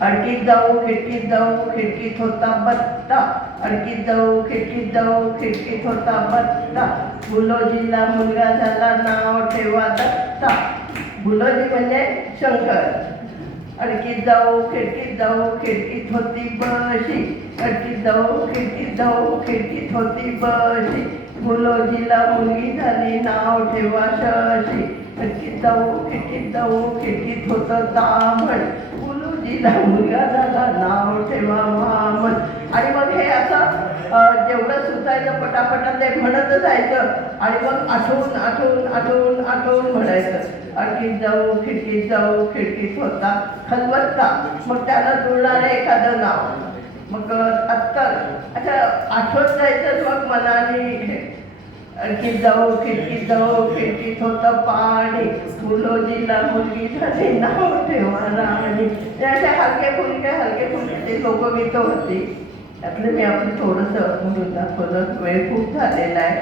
अडकीत जाऊ खिडकीत जाऊ खिडकीत होता बत्ता, अडकीत जाऊ खिडकीत जाऊ खिडकीत होता बत्ता, गुलोजीला मुलगा झाला नाव ठेवा दत्ता. गुलोजी म्हणजे शंकर. अडकीत जाऊ खिडकीत होती बशी, अडकीत जाऊ खिडकीत होती बशी, गुलोजीला मुलगी झाली नाव ठेवा शशी. अडकीत जाऊ खिडकीत होतं तामण, गुलोजीला मुलगा झाला नाव ठेवा वामन. आणि मग हे असं जेवढं सुचायचं पटापटा ते म्हणत जायचं आणि मग आठवून म्हणायचं. अडकीत जाऊ खिडकीत होता खलबत्ता, मग त्याला जुळणारं एखादं नाव. मग अत्तर अच्छा आठवत जायचं मग मनाने. अडकीत जाऊ खिडकीत होतं पाणी, गुलोजीला मुलगी झाली नाव ठेवा राणी. अशा हलके फुलके ते लोकगीतं होती. त्यातलं मी आपण थोडंसं म्हणून दाखवलं. वेळ खूप झालेला आहे.